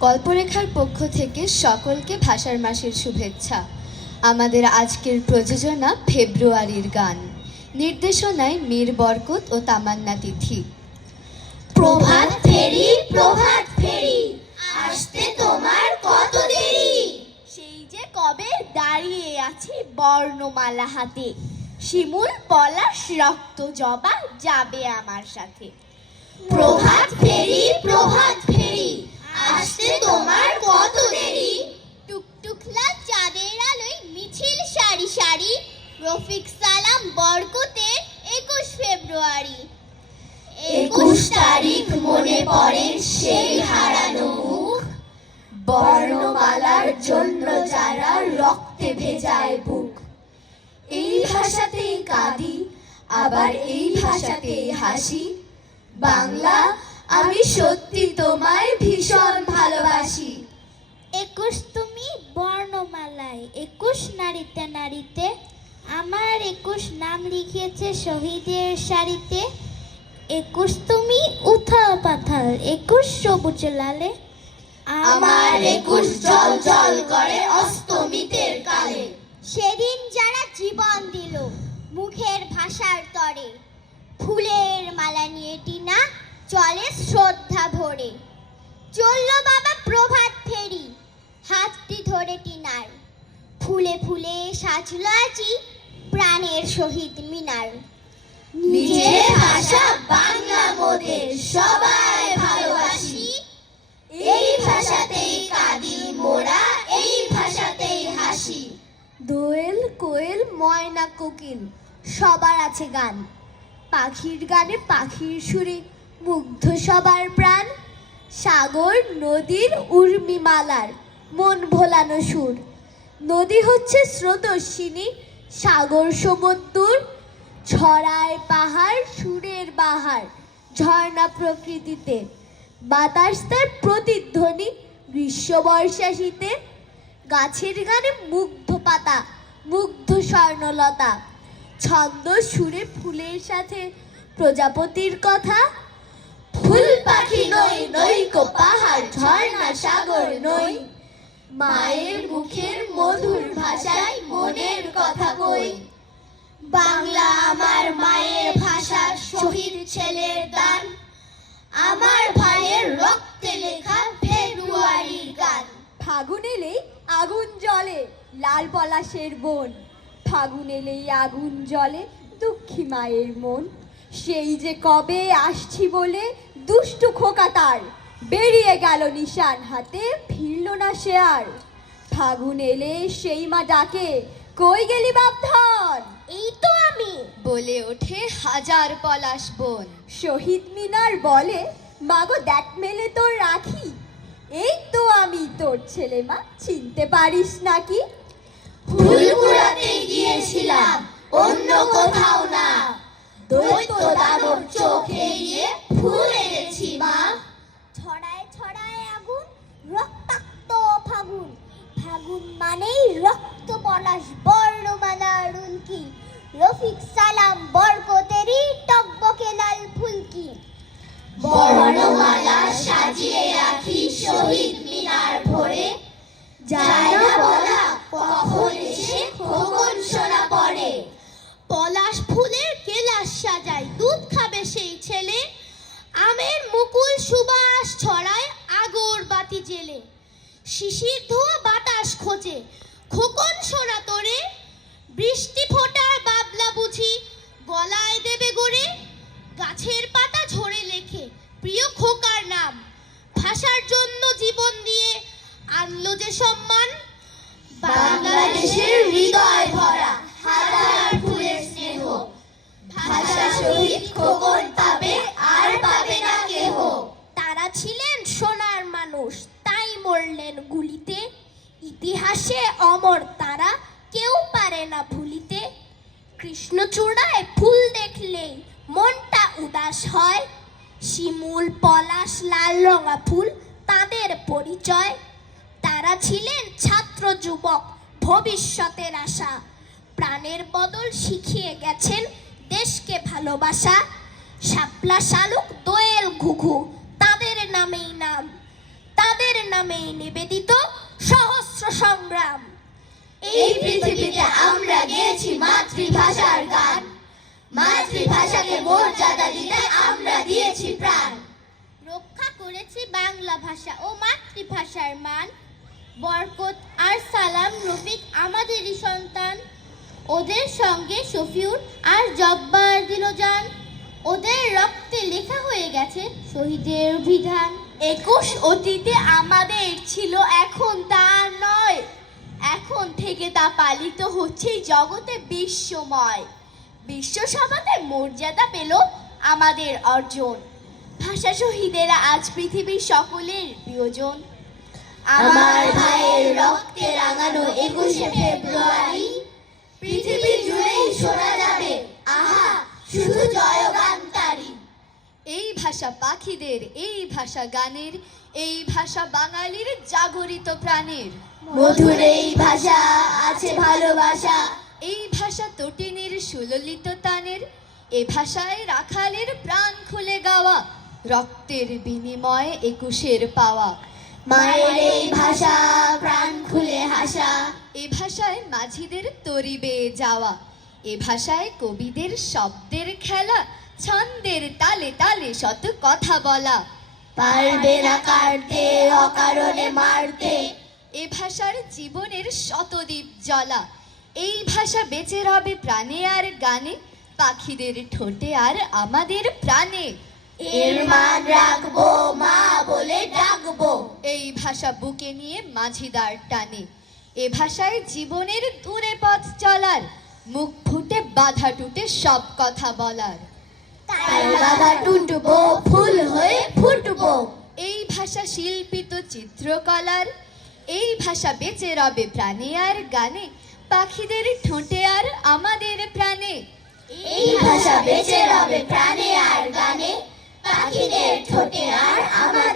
কল্পরেখার পক্ষ থেকে সকলকে ভাষার মাসের শুভেচ্ছা। আমাদের আজকের প্রযোজনা ফেব্রুয়ারির গান, নির্দেশনায় মীর বরকত ও তামান্না তিথি। প্রভাত ফেরি প্রভাত ফেরি, আসতে তোমার কত দেরি। সেই যে কবে দাঁড়িয়ে আছি বর্ণমালা হাতে, শিমুল পলাশ রক্ত জবা যাবে আমার সাথে। প্রভাত ফেরি প্রভাত ফেরি, আসতে তোমার কত দেরি। টুকটুকলা চাঁদের আলোয় মিছিল সারি সারি, রফিক সালাম বরকতের 21 ফেব্রুয়ারি। 21 তারিখ মনে পড়ে সেই হারানো মুখ, বর্ণমালার জন্য যারা রক্তে ভেজায় বুক। এই ভাষাতেই কাঁদি, আবার এই ভাষাতেই হাসি। বাংলা, আমি সত্যি তোমায় ভীষণ ভালোবাসি। 21 তুমি বর্ণমালায়, 21 নারীতে নারীতে, আমার 21 নাম লিখিয়েছে শহীদের সারিতে। 21 তুমি উথাল পাথাল, 21 সবুজ লালে, আমার 21 জল জল করে অস্তমিতের কালে। সেদিন যারা জীবন দিল মুখের ভাষার তরে, ফুলের মালা নিয়ে টিনা চলে শ্রদ্ধা ভরে। চলল বাবা প্রভাত ফেরি, হাতটি ধরে টিনার, ফুলে ফুলে সাজলো আজি প্রাণের শহীদ মিনার। নিজের ভাষা বাংলা মোদের সবাই ভালোবাসি, এই ভাষাতেই কাঁদি মোরা, এই ভাষাতেই হাসি। দোয়েল কোয়েল ময়না কোকিল সবার আছে গান, পাখির গানে পাখির সুরে মুগ্ধ সবার প্রাণ। সাগর নদীর উর্মিমালার মন ভোলানো সুর, নদী হচ্ছে স্রোতস্বিনী, সাগর সমুদ্র। ছড়ায় পাহাড় সুরের বাহার, ঝর্ণা প্রকৃতিতে, বাতাস তার প্রতিধ্বনি গ্রীষ্ম বর্ষা শীতে। গাছের গানে মুগ্ধ পাতা, মুগ্ধ স্বর্ণলতা, ছন্দ সুরে ফুলের সাথে প্রজাপতির কথা। ফুল পাখি নই, নইকো পাহাড় ঝর্ণা সাগর নই, মায়ের মুখের মধুর ভাষায় মনের কথা কই। বাংলা আমার মায়ের ভাষা, শহীদ ছেলের দান, আমার ভাইয়ের রক্তে লেখা ফেব্রুয়ারির গান। ফাগুন এলেই আগুন জ্বলে লাল পলাশের বন, ফাগুন এলেই আগুন জ্বলে দুঃখী মায়ের মন। সেই যে কবে আসছি বলে দুষ্টু খোকা তার, বেরিয়ে গেল নিশান হাতে, ফিরল না সে আর। ফাগুন এলে সেই মা ডাকে, কই গেলি বাপধন। এই তো আমি, বলে ওঠে হাজার পলাশ বন। শহীদ মিনার বলে, মাগো দেখ মেলে তোর রাখি। এই তো আমি তোর ছেলে মা, চিনতে পারিস নাকি। ফুল কুড়াতে গিয়েছিলাম অন্য কোথাও না, দৈত্য দানব চোখে গিয়ে ফুল এনেছি মা। ছড়ায় ছড়ায় আগুন, রক্তাক্ত ফাগুন, ফাগুন মানেই রক্ত পলাশ বর্ণমালার উল্কি। রফিক সালাম বরকতেরই টকবকে লাল ফুলকি। বর্ণমালা সাজিয়ে রাখি শহীদ মিনার ভরে, যায় না বলা কখন এসে খোকন সোনা পড়ে। পলাশ ফুলের কেলাস সাজায় দুধ খাবে সেই ছেলে, আমের মুকুল সুবাস ছড়ায় আগর বাতি জেলে। শিশির ধোয়া বাতাস খোঁজে খোকন সোনা তোরে, বৃষ্টি ফোটার বাবলা বুঝি গলায় দেবে গড়ে। গাছের পাতা ঝরে লেখে প্রিয় খোকার নাম, ভাষার জন্য জীবন দিয়ে আনলো যে সম্মান। বাংলাদেশের হৃদয় ভরা হাজার ফুলের স্নেহ, ভাষা শহীদ খোকন পাবে আর পাবে না কেহ। তারা ছিলেন সোনার মানুষ, তাই মরলেন গুলিতে। ইতিহাসে অমর তারা, কেউ পারে না ভুলিতে। কৃষ্ণচূড়ায় ফুল দেখলেই মনটা উদাস হয়, শিমুল পলাশ লাল রঙা ফুল তাদের পরিচয়। তারা ছিলেন ছাত্র যুবক, ভবিষ্যতের আশা, প্রাণের বদল শিখিয়ে গেছেন দেশকে ভালোবাসা। শাপলা শালুক দোয়েল ঘুঘু নামেই নাম, তাদের নামেই নিবেদিত সহস্র সংগ্রাম। এই পৃথিবীতে আমরা গেয়েছি মাতৃভাষার গান, মাতৃভাষাকে মর্যাদা দিতে আমরা দিয়েছি প্রাণ। রক্ষা করেছি বাংলা ভাষা ও মাতৃভাষার মান। বরকত আর সালাম রফিক আমাদেরই সন্তান, ওদের সঙ্গে শফিউর আর জব্বার দিল জান। ওদের রক্তে লেখা হয়ে গেছে শহীদের অভিধান। 21 অতীতে আমাদের ছিল, এখন তা আর নয়। এখন থেকে তা পালিত হচ্ছে জগতে বিশ্বময়। বিশ্বসভাতে মর্যাদা পেল আমাদের অর্জন। ভাষা শহীদেরা আজ পৃথিবীর সকলের প্রিয়জন। আমার ভাইয়ের রক্তে রাঙানো 21শে ফেব্রুয়ারি পৃথিবী জুড়েই শোনা যাবে আহা শুধু জয়গান তারি। এই ভাষা পাখিদের, এই ভাষা গানের, এই ভাষা বাঙালির জাগরিত প্রাণের। মধুর এই ভাষা আছে ভালোবাসা, এই ভাষা তটিনীর সুললিত তানের। এ ভাষায় রাখালের প্রাণ খুলে গাওয়া, রক্তের বিনিময়ে 21শে পাওয়া। মায়ের এই ভাষা প্রাণ খুলে হাসা। এ ভাষায় মাঝিদের তরি বেয়ে যাওয়া, এ ভাষায় কবিদের শব্দের খেলা, ছন্দের তালে তালে শত কথা বলা। পারবে না কাটতে অকারণে মারতে, এ ভাষার জীবনের শতদীপ জ্বলা। এই ভাষা বেঁচে রবে প্রাণে আর গানে, পাখিদের ঠোঁটে আর আমাদের প্রাণে। এর মান রাখবো মা বলে ডাকবো। এই ভাষা বুকে নিয়ে মাঝিদার টানে, এ ভাষায় জীবনের দূরে পথ চলার, মুখ ফুটে বাধা টুটে সব কথা বলার। তাই বাধা টুটবো ফুল হয়ে ফুটবো। এই ভাষা শিল্পিত চিত্রকলার, এই ভাষা বেঁচে রবে প্রাণে আর গানে, পাখিদের ঠোঁটে আর আমাদের প্রাণে। এই ভাষা বেঁচে রবে প্রাণে আর গানে, পাখিদের ঠোঁটে আর আমাদের